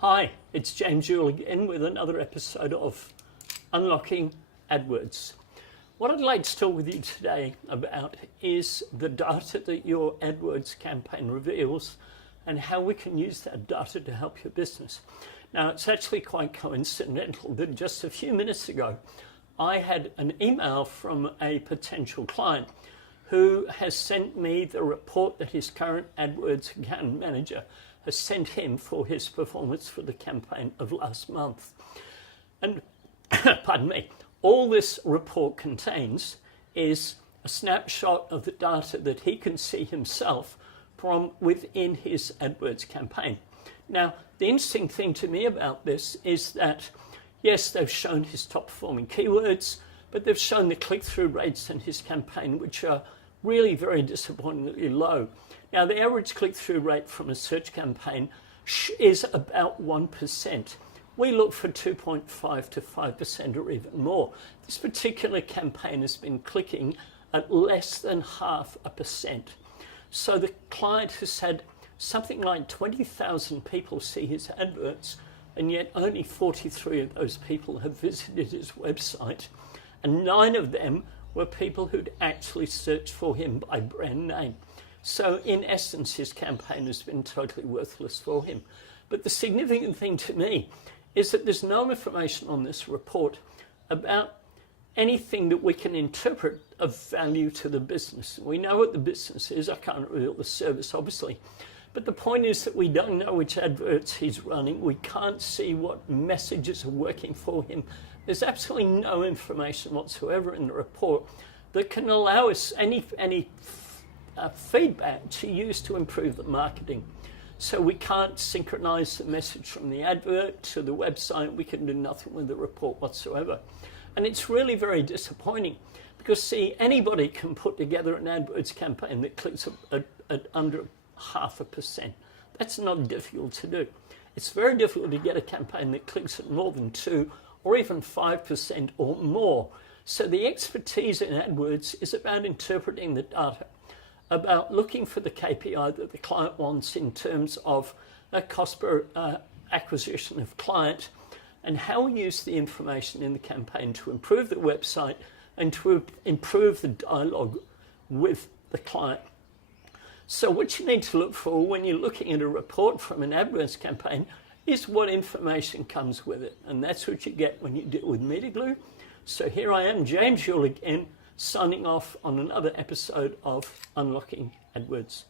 Hi, it's James Yule again with another episode of Unlocking AdWords. What I'd like to talk with you today about is the data that your AdWords campaign reveals and how we can use that data to help your business. Now, it's actually quite coincidental that just a few minutes ago, I had an email from a potential client who has sent me the report that his current AdWords account manager has sent him for his performance for the campaign of last month. And, pardon me, all this report contains is a snapshot of the data that he can see himself from within his AdWords campaign. Now, the interesting thing to me about this is that, yes, they've shown his top performing keywords, but they've shown the click-through rates in his campaign, which are really very disappointingly low. Now, the average click-through rate from a search campaign is about 1%. We look for 2.5 to 5% or even more. This particular campaign has been clicking at less than 0.5%. So the client has had something like 20,000 people see his adverts, and yet only 43 of those people have visited his website, and 9 of them were people who'd actually searched for him by brand name. So in essence, his campaign has been totally worthless for him. But the significant thing to me is that there's no information on this report about anything that we can interpret of value to the business. We know what the business is. I can't reveal the service, obviously. But the point is that we don't know which adverts he's running. We can't see what messages are working for him. There's absolutely no information whatsoever in the report that can allow us any feedback to use to improve the marketing. So we can't synchronize the message from the advert to the website. We can do nothing with the report whatsoever. And it's really very disappointing because, see, anybody can put together an AdWords campaign that clicks at under 0.5%. That's not difficult to do. It's very difficult to get a campaign that clicks at more than 2 or even 5% or more. So the expertise in AdWords is about interpreting the data, about looking for the KPI that the client wants in terms of a cost per acquisition of client, and how we use the information in the campaign to improve the website and to improve the dialogue with the client. So what you need to look for when you're looking at a report from an AdWords campaign is what information comes with it. And that's what you get when you deal with Mediaglue. So here I am, James Yule again, signing off on another episode of Unlocking AdWords.